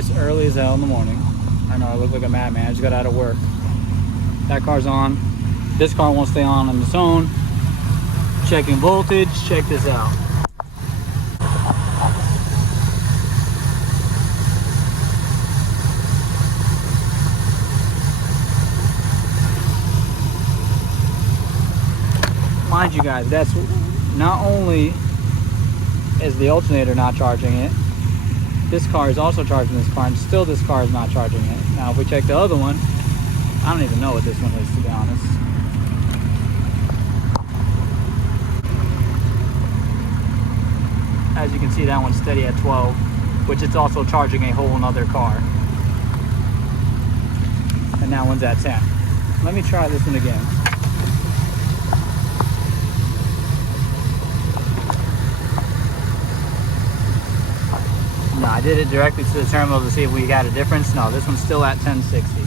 It's early as hell in the morning. I know I look like a madman. I just got out of work. That car's on. This car won't stay on its own. Checking voltage. Check this out. Mind you guys, that's not only is the alternator not charging it, this car is also charging this car, and still this car is not charging it. Now if we check the other one, I don't even know what this one is, to be honest. As you can see, that one's steady at 12, which it's also charging a whole nother car. And that one's at 10. Let me try this one again. No, I did it directly to the terminal to see if we got a difference. No, this one's still at 1060,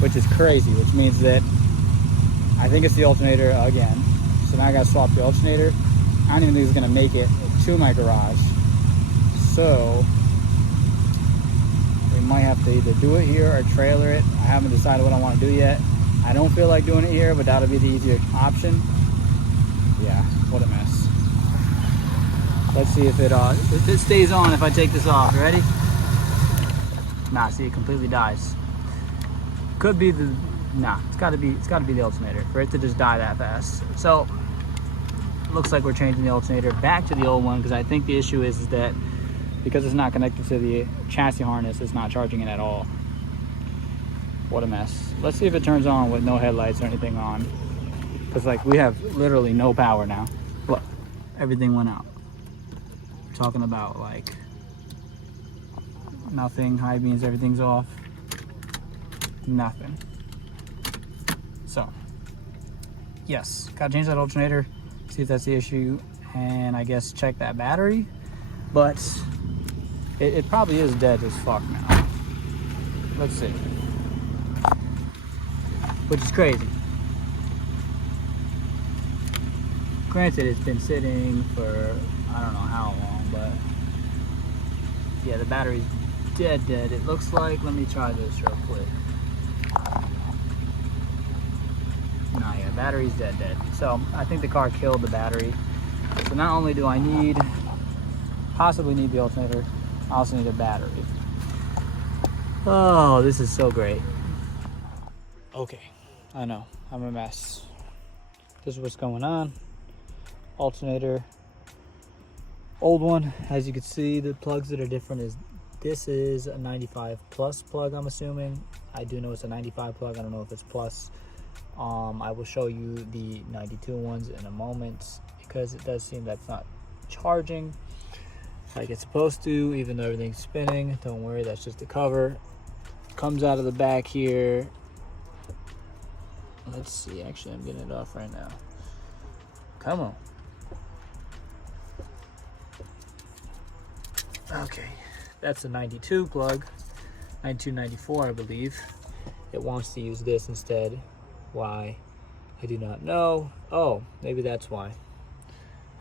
which is crazy, which means that I think it's the alternator again. So now I gotta swap the alternator. I don't even think it's gonna make it to my garage. So we might have to either do it here or trailer it. I haven't decided what I want to do yet. I don't feel like doing it here, but that'll be the easier option. Yeah, what a mess. Let's see if it stays on if I take this off. Ready? Nah, see, it completely dies. Could be the, nah, it's gotta be the alternator for it to just die that fast. So looks like we're changing the alternator back to the old one, because I think the issue is that because it's not connected to the chassis harness, it's not charging it at all. What a mess. Let's see if it turns on with no headlights or anything on, because like we have literally no power now. Look, everything went out. We're talking about like nothing, high beams, everything's off, nothing. So yes, gotta change that alternator, see if that's the issue, and I guess check that battery. But it probably is dead as fuck now. Let's see. Which is crazy. Granted, it's been sitting for I don't know how long, but yeah, the battery's dead. It looks like. Let me try this real quick. Nah, yeah, battery's dead. So I think the car killed the battery. So not only do I possibly need the alternator, I also need a battery. Oh, this is so great. Okay, I know, I'm a mess. This is what's going on. Alternator, old one. As you can see, the plugs that are different is this is a 95 plus plug, I'm assuming. I do know it's a 95 plug, I don't know if it's plus. I will show you the 92 ones in a moment, because it does seem that's not charging like it's supposed to, even though everything's spinning. Don't worry, that's just the cover. Comes out of the back here. Let's see, actually I'm getting it off right now. Come on. Okay, that's a 92 plug, 92, 94 I believe. It wants to use this instead. Why? I do not know. Oh, maybe that's why.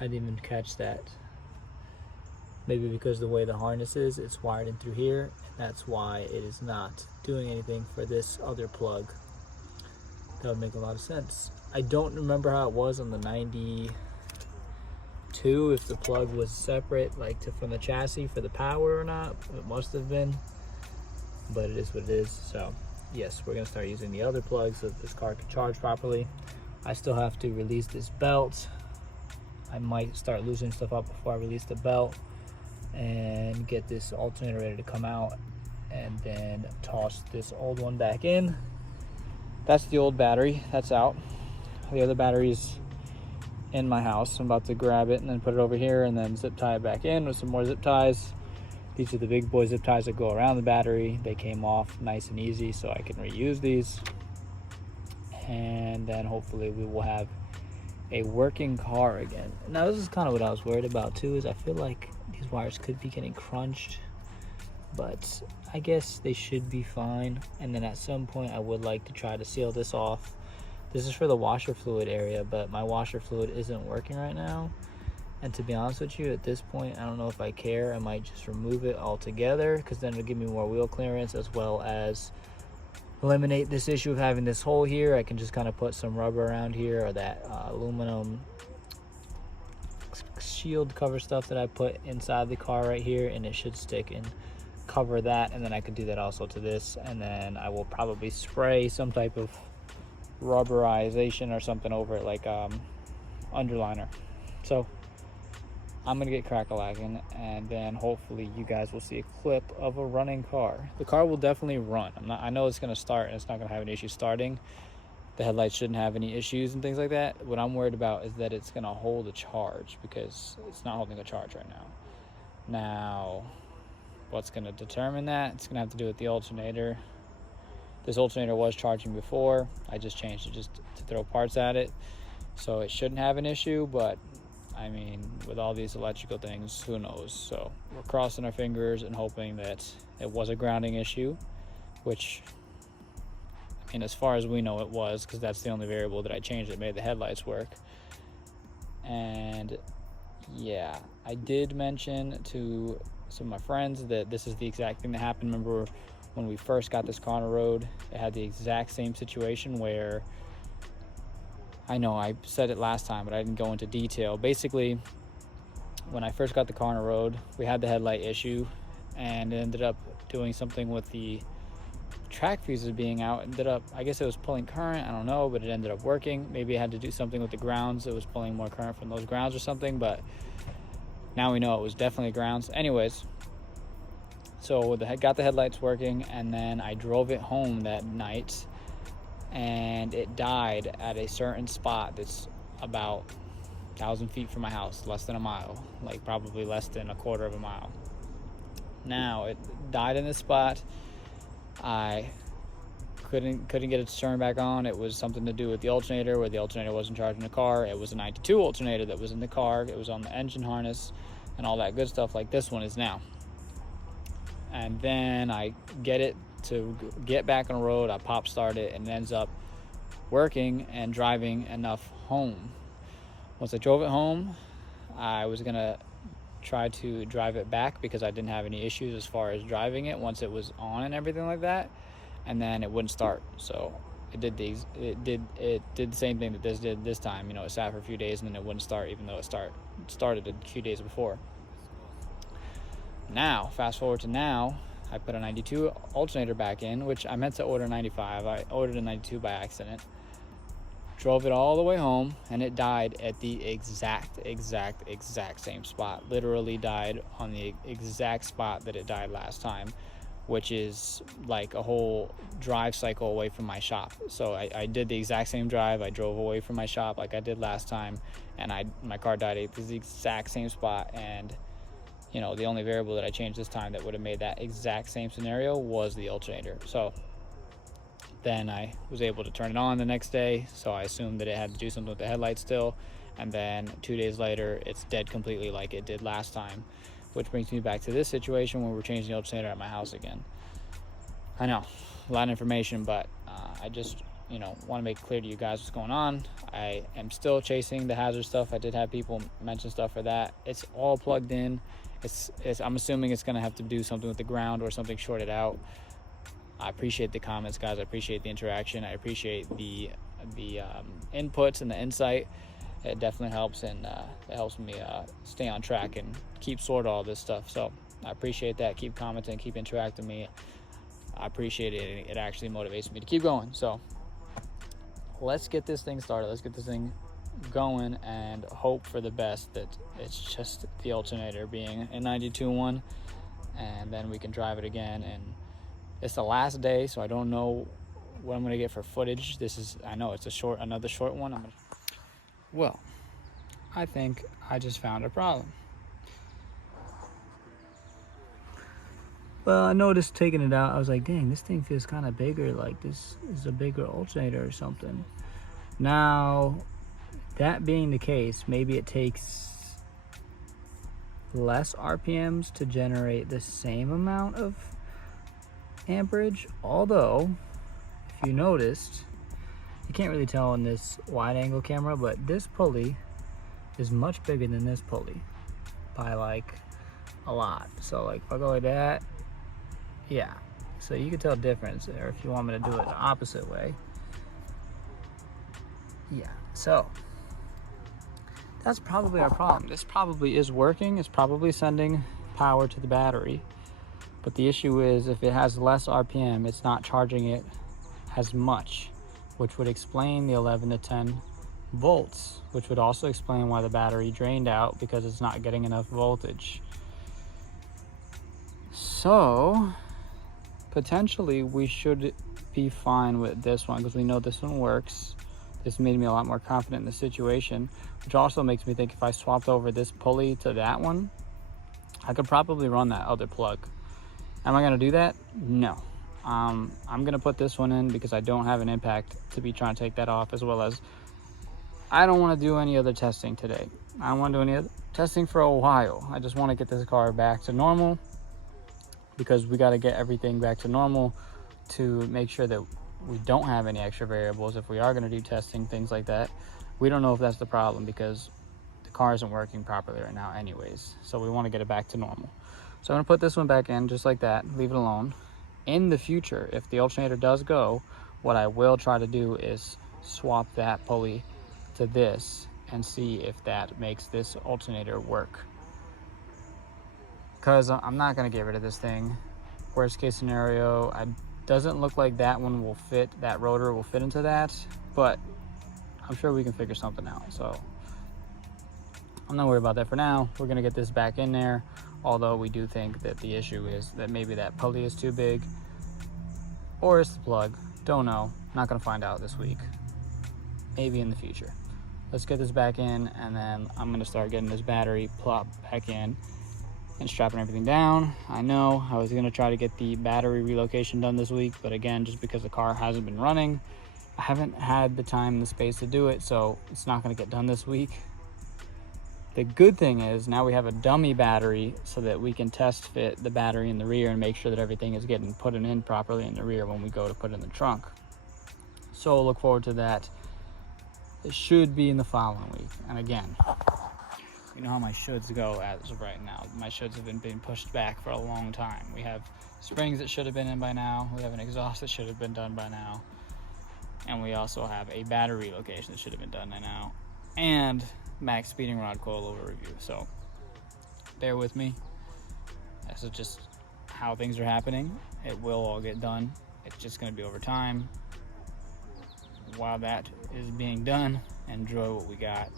I didn't even catch that. Maybe because the way the harness is, it's wired in through here, and that's why it is not doing anything for this other plug. That would make a lot of sense. I don't remember how it was on the 92, if the plug was separate like from the chassis for the power or not. It must have been, but it is what it is. So yes, we're gonna start using the other plug so that this car can charge properly. I still have to release this belt. I might start loosening stuff up before I release the belt and get this alternator ready to come out, and then toss this old one back in. That's the old battery, that's out. The other battery's in my house. I'm about to grab it and then put it over here and then zip tie it back in with some more zip ties. These are the big boy zip ties that go around the battery. They came off nice and easy, so I can reuse these. And then hopefully we will have a working car again. Now this is kind of what I was worried about too, is I feel like these wires could be getting crunched, but I guess they should be fine. And then at some point I would like to try to seal this off. This is for the washer fluid area, but my washer fluid isn't working right now, And to be honest with you, at this point, I don't know if I care. I might just remove it altogether, because then it'll give me more wheel clearance, as well as eliminate this issue of having this hole here. I can just kind of put some rubber around here, or that aluminum shield cover stuff that I put inside the car right here, and it should stick and cover that. And then I could do that also to this, and then I will probably spray some type of rubberization or something over it, like underliner. So I'm gonna get crack-a-lacking, and then hopefully you guys will see a clip of a running car. The car will definitely run. I know it's gonna start, and it's not gonna have any issue starting. The headlights shouldn't have any issues and things like that. What I'm worried about is that it's gonna hold a charge, because it's not holding a charge right now. Now, what's gonna determine that? It's gonna have to do with the alternator. This alternator was charging before. I just changed it just to throw parts at it. So it shouldn't have an issue, but I mean, with all these electrical things, who knows? So we're crossing our fingers and hoping that it was a grounding issue, which, I mean, as far as we know, it was, because that's the only variable that I changed that made the headlights work. And yeah, I did mention to some of my friends that this is the exact thing that happened. Remember when we first got this car on the road, it had the exact same situation where, I know I said it last time, but I didn't go into detail. Basically, when I first got the car on the road, we had the headlight issue, and it ended up doing something with the track fuses being out. It ended up, I guess it was pulling current, I don't know, but it ended up working. Maybe it had to do something with the grounds. It was pulling more current from those grounds or something, but now we know it was definitely grounds. Anyways, so got the headlights working, and then I drove it home that night, and it died at a certain spot that's about 1,000 feet from my house, less than a mile, like probably less than a quarter of a mile. Now, it died in this spot. I couldn't get it to turn back on. It was something to do with the alternator, where the alternator wasn't charging the car. It was a 92 alternator that was in the car. It was on the engine harness and all that good stuff, like this one is now. And then I get it to get back on the road. I pop start it, and it ends up working and driving enough home. Once I drove it home, I was gonna try to drive it back, because I didn't have any issues as far as driving it once it was on and everything like that, and then it wouldn't start. So it did the same thing that this did this time. You know, it sat for a few days and then it wouldn't start, even though it started a few days before. Now, fast forward to now, I put a 92 alternator back in, which I meant to order 95. I ordered a 92 by accident. Drove it all the way home, and it died at the exact same spot. Literally died on the exact spot that it died last time, which is like a whole drive cycle away from my shop. So I did the exact same drive. I drove away from my shop like I did last time, and my car died at the exact same spot. And you know, the only variable that I changed this time that would have made that exact same scenario was the alternator. So then I was able to turn it on the next day, so I assumed that it had to do something with the headlights still, and then 2 days later it's dead completely like it did last time, which brings me back to this situation where we're changing the alternator at my house again. I know, a lot of information, but I just, you know, want to make it clear to you guys what's going on. I am still chasing the hazard stuff. I did have people mention stuff for that. It's all plugged in. I'm assuming it's going to have to do something with the ground or something shorted out. I appreciate the comments, guys. I appreciate the interaction. I appreciate the inputs and the insight. It definitely helps, and it helps me stay on track and keep sort of all this stuff. So I appreciate that. Keep commenting, keep interacting with me. I appreciate it. It actually motivates me to keep going. So let's get this thing started. Let's get this thing going and hope for the best that it's just the alternator being a 92 one, and then we can drive it again. And it's the last day, so I don't know what I'm gonna get for footage. I know it's another short one. Well, I think I just found a problem. Well, I noticed taking it out, I was like, dang, this thing feels kind of bigger, like this is a bigger alternator or something. Now, that being the case, maybe it takes less RPMs to generate the same amount of amperage, although, if you noticed, you can't really tell in this wide angle camera, but this pulley is much bigger than this pulley by like a lot. So like if I go like that, yeah. So you can tell the difference. Or if you want me to do it the opposite way, yeah. So that's probably our problem. This probably is working. It's probably sending power to the battery. But the issue is if it has less RPM, it's not charging it as much, which would explain the 11 to 10 volts, which would also explain why the battery drained out, because it's not getting enough voltage. So potentially we should be fine with this one because we know this one works. This made me a lot more confident in the situation, which also makes me think if I swapped over this pulley to that one, I could probably run that other plug. Am I gonna do that? No. I'm gonna put this one in because I don't have an impact to be trying to take that off, as well as I don't want to do any other testing today. I don't want to do any other testing for a while. I just want to get this car back to normal, because we got to get everything back to normal to make sure that we don't have any extra variables. If we are going to do testing, things like that, we don't know if that's the problem because the car isn't working properly right now anyways. So we want to get it back to normal. So I'm going to put this one back in just like that, leave it alone. In the future, if the alternator does go, what I will try to do is swap that pulley to this and see if that makes this alternator work. Because I'm not going to get rid of this thing. Worst case scenario, it doesn't look like that one will fit, that rotor will fit into that, but I'm sure we can figure something out. So I'm not worried about that for now. We're going to get this back in there, although we do think that the issue is that maybe that pulley is too big, or it's the plug. Don't know. Not going to find out this week. Maybe in the future. Let's get this back in, and then I'm going to start getting this battery plopped back in and strapping everything down. I know I was going to try to get the battery relocation done this week, but again, just because the car hasn't been running, I haven't had the time and the space to do it, so it's not going to get done this week. The good thing is now we have a dummy battery so that we can test fit the battery in the rear and make sure that everything is getting put in properly in the rear when we go to put it in the trunk. So look forward to that. It should be in the following week. And again, you know how my shoulds go as of right now. My shoulds have been being pushed back for a long time. We have springs that should have been in by now. We have an exhaust that should have been done by now. And we also have a battery relocation that should have been done by now. And max speeding rod coilover review. So bear with me. This is just how things are happening. It will all get done. It's just going to be over time. While that is being done, enjoy what we got.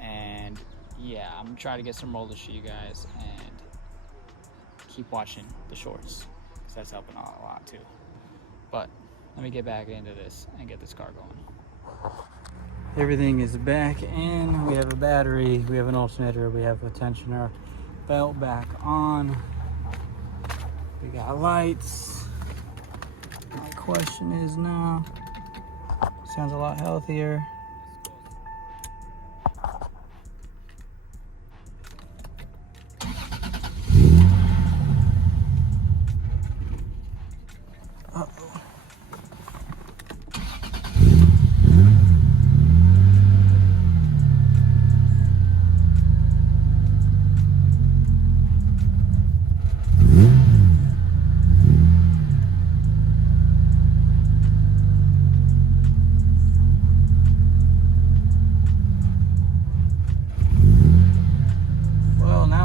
And yeah, I'm gonna try to get some rollers for you guys and keep watching the shorts because that's helping out a lot too. But let me get back into this and get this car going. Everything is back in. We have a battery, we have an alternator, we have a tensioner belt back on. We got lights. My question is now, sounds a lot healthier.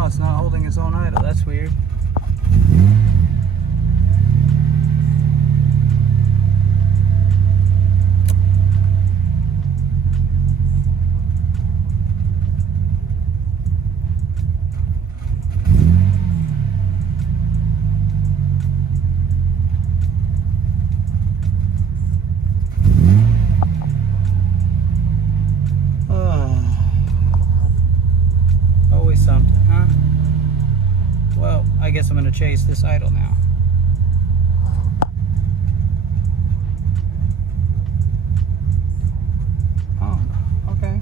It's not holding its own idle. That's weird. Always something, huh? Well, I guess I'm going to chase this idle now. Oh, okay.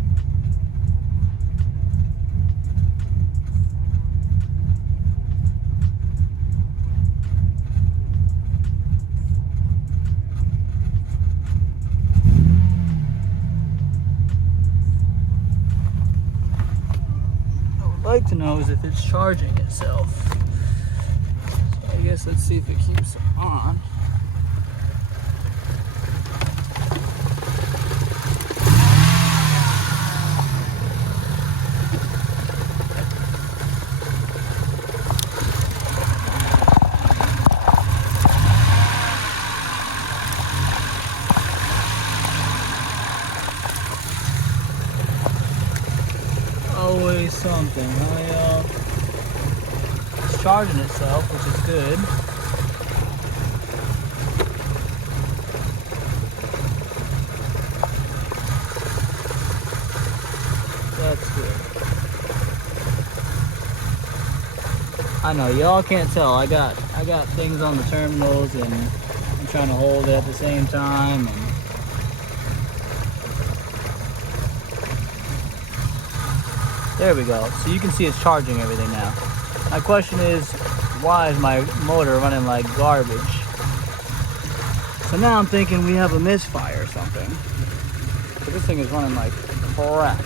like to know is if it's charging itself. So I guess let's see if it keeps on. Always something, huh, y'all? It's charging itself, which is good. That's good. I know y'all can't tell. I got things on the terminals, and I'm trying to hold it at the same time. And there we go. So you can see it's charging everything now. My question is, why is my motor running like garbage? So now I'm thinking we have a misfire or something. So this thing is running like crap.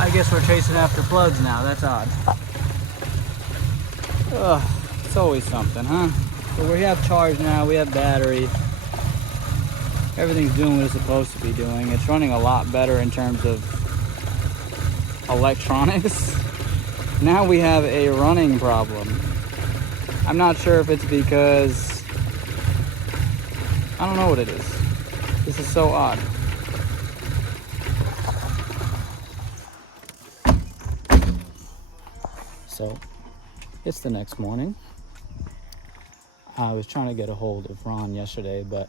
I guess we're chasing after plugs now. That's odd. Ugh, it's always something, huh? So we have charge now. We have battery. Everything's doing what it's supposed to be doing. It's running a lot better in terms of electronics. Now we have a running problem. I'm not sure if it's because... I don't know what it is. This is so odd. So, it's the next morning. I was trying to get a hold of Ron yesterday, but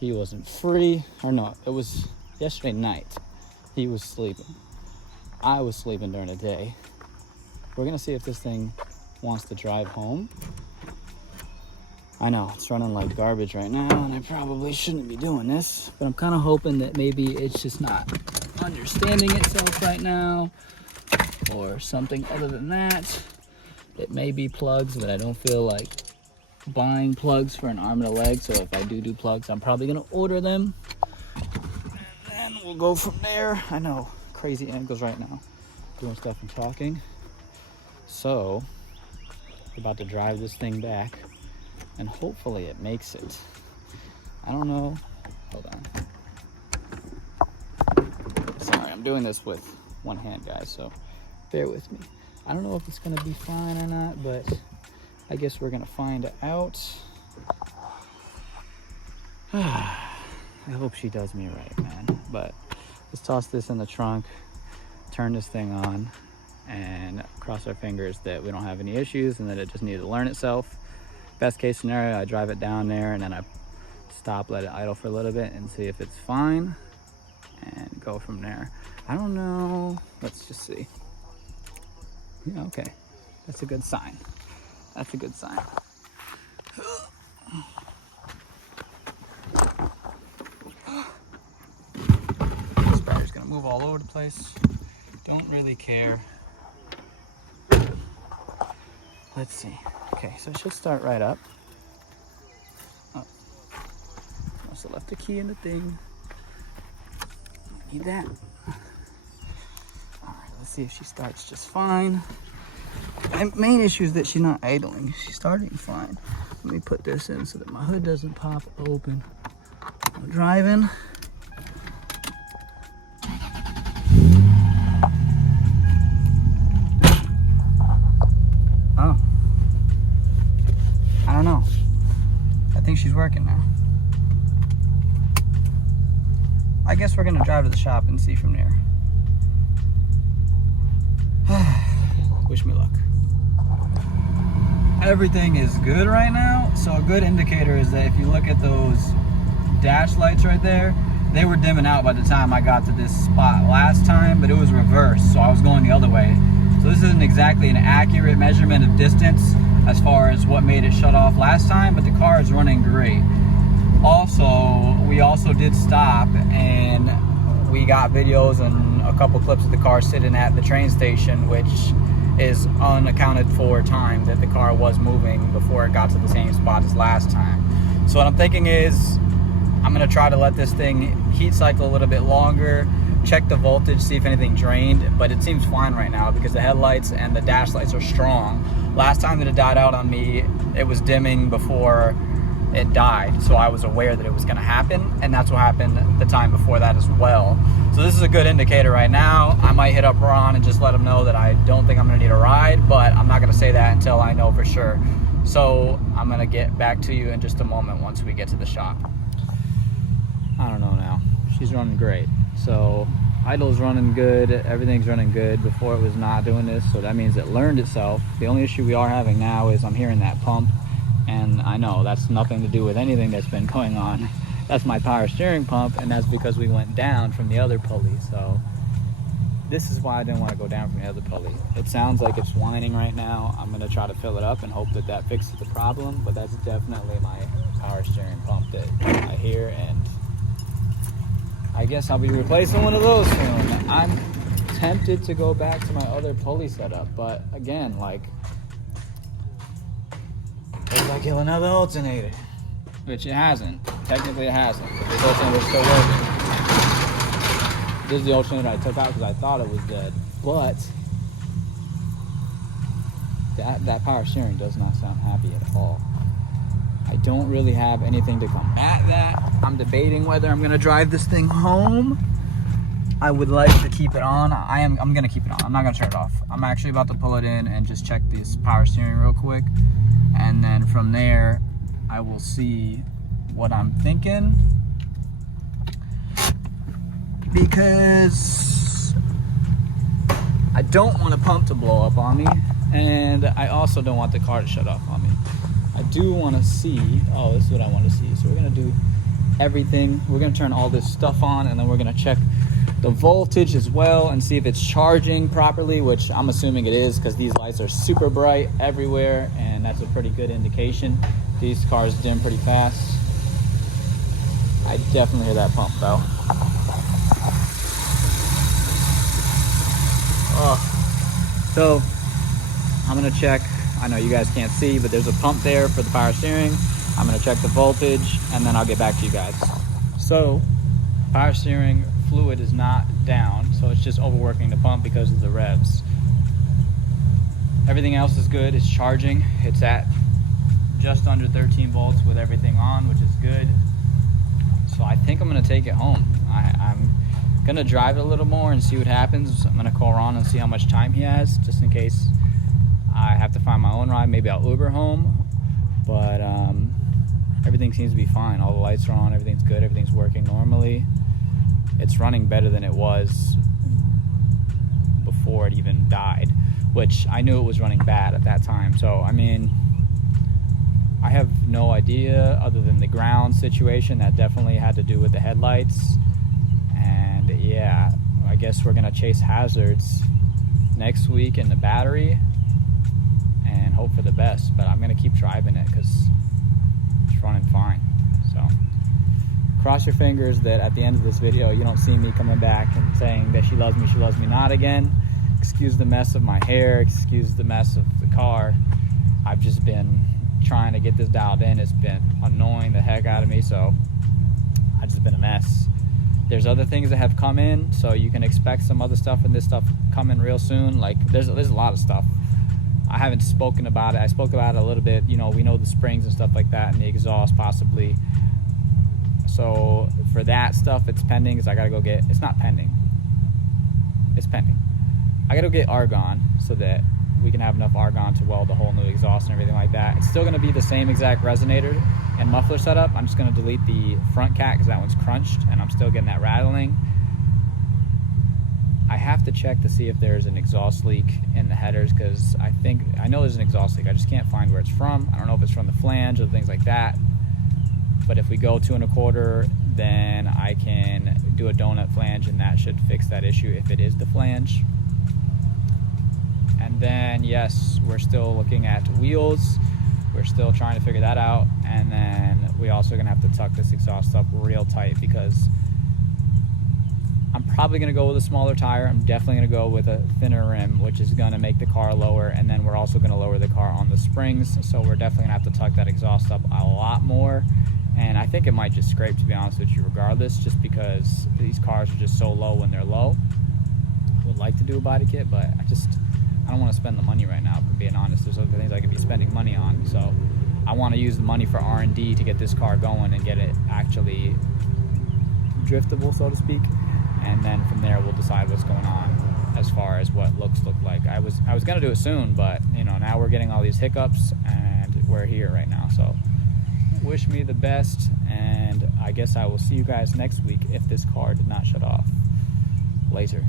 he wasn't free. Or no, it was yesterday night. He was sleeping. I was sleeping during the day. We're gonna see if this thing wants to drive home. I know, it's running like garbage right now, and I probably shouldn't be doing this, but I'm kind of hoping that maybe it's just not understanding itself right now, or something other than that. It may be plugs, but I don't feel like buying plugs for an arm and a leg, so if I do plugs, I'm probably gonna order them, and then we'll go from there. I know, crazy angles right now, doing stuff and talking. So, we're about to drive this thing back, and hopefully it makes it. I don't know, hold on. Sorry, I'm doing this with one hand, guys, so bear with me. I don't know if it's gonna be fine or not, but I guess we're gonna find out. I hope she does me right, man. But let's toss this in the trunk, turn this thing on, and cross our fingers that we don't have any issues and that it just needs to learn itself. Best case scenario, I drive it down there and then I stop, let it idle for a little bit and see if it's fine and go from there. I don't know, let's just see. Yeah, okay, that's a good sign. That's a good sign. This battery's gonna move all over the place. Don't really care. Let's see. Okay, so it should start right up. Oh, must have left the key in the thing. Need that. All right, let's see if she starts just fine. The main issue is that she's not idling. She's starting fine. Let me put this in so that my hood doesn't pop open. I'm driving. Oh. I don't know. I think she's working now. I guess we're gonna drive to the shop and see from there. Wish me luck. Everything is good right now, so a good indicator is that if you look at those dash lights right there, they were dimming out by the time I got to this spot last time, but it was reversed, so I was going the other way. So So this isn't exactly an accurate measurement of distance as far as what made it shut off last time, but the car is running great. Also, we also did stop and we got videos and a couple clips of the car sitting at the train station, which is unaccounted for time that the car was moving before it got to the same spot as last time. So what I'm thinking is I'm gonna try to let this thing heat cycle a little bit longer, check the voltage, see if anything drained, but it seems fine right now because the headlights and the dash lights are strong. Last time that it died out on me, it was dimming before it died, so I was aware that it was going to happen, and that's what happened the time before that as well. So this is a good indicator right now. I might hit up Ron and just let him know that I don't think I'm going to need a ride, but I'm not going to say that until I know for sure. So I'm going to get back to you in just a moment once we get to the shop. I don't know now. She's running great. So idle's running good, everything's running good. Before it was not doing this, so that means it learned itself. The only issue we are having now is I'm hearing that pump. And I know that's nothing to do with anything that's been going on. That's my power steering pump, and that's because we went down from the other pulley. So this is why I didn't want to go down from the other pulley. It sounds like it's whining right now. I'm gonna try to fill it up and hope that that fixes the problem, but that's definitely my power steering pump that I hear, and I guess I'll be replacing one of those soon. I'm tempted to go back to my other pulley setup, but again, like, if I kill another alternator, which it hasn't. Technically it hasn't. This alternator's still working. This is the alternator I took out because I thought it was dead. But that power steering does not sound happy at all. I don't really have anything to combat that. I'm debating whether I'm gonna drive this thing home. I would like to keep it on. I'm gonna keep it on. I'm not gonna turn it off. I'm actually about to pull it in and just check this power steering real quick. And then from there, I will see what I'm thinking. Because I don't want a pump to blow up on me, and I also don't want the car to shut off on me. I do want to see, oh, this is what I want to see. So we're gonna do everything. We're gonna turn all this stuff on, and then we're gonna check the voltage as well and see if it's charging properly, which I'm assuming it is because these lights are super bright everywhere, and that's a pretty good indication. These cars dim pretty fast. I definitely hear that pump though. Oh. So I'm gonna check. I know you guys can't see, but there's a pump there for the power steering. I'm gonna check the voltage and then I'll get back to you guys. So power steering fluid is not down, so it's just overworking the pump because of the revs. Everything else is good. It's charging. It's at just under 13 volts with everything on, which is good. So I think I'm gonna take it home. I'm gonna drive it a little more and see what happens. I'm gonna call Ron and see how much time he has, just in case I have to find my own ride. Maybe I'll Uber home, but everything seems to be fine. All the lights are on, everything's good, everything's working normally. It's running better than it was before it even died, which I knew it was running bad at that time. So, I mean, I have no idea other than the ground situation. That definitely had to do with the headlights. And yeah, I guess we're gonna chase hazards next week in the battery and hope for the best, but I'm gonna keep driving it because it's running fine. So cross your fingers that at the end of this video you don't see me coming back and saying that she loves me not again. Excuse the mess of my hair, excuse the mess of the car. I've just been trying to get this dialed in. It's been annoying the heck out of me, so I've just been a mess. There's other things that have come in, so you can expect some other stuff and this stuff coming real soon. Like there's a lot of stuff. I haven't spoken about it. I spoke about it a little bit. You know, we know the springs and stuff like that and the exhaust possibly. So for that stuff, it's pending because I gotta go get, it's not pending. It's pending. I gotta go get argon so that we can have enough argon to weld the whole new exhaust and everything like that. It's still gonna be the same exact resonator and muffler setup. I'm just gonna delete the front cat because that one's crunched and I'm still getting that rattling. I have to check to see if there's an exhaust leak in the headers because I know there's an exhaust leak. I just can't find where it's from. I don't know if it's from the flange or things like that. But if we go 2 1/4, then I can do a donut flange and that should fix that issue if it is the flange. then yes, we're still looking at wheels. We're still trying to figure that out. And then we also gonna have to tuck this exhaust up real tight, because I'm probably gonna go with a smaller tire. I'm definitely gonna go with a thinner rim, which is gonna make the car lower, and then we're also gonna lower the car on the springs. So we're definitely gonna have to tuck that exhaust up a lot more. And I think it might just scrape, to be honest with you, regardless, just because these cars are just so low when they're low. I would like to do a body kit, but I don't want to spend the money right now, if I'm being honest. There's other things I could be spending money on. So I want to use the money for R&D to get this car going and get it actually driftable, so to speak. And then from there, we'll decide what's going on as far as what looks look like. I was going to do it soon, but you know, now we're getting all these hiccups and we're here right now. So wish me the best, and I guess I will see you guys next week if this car did not shut off. Later.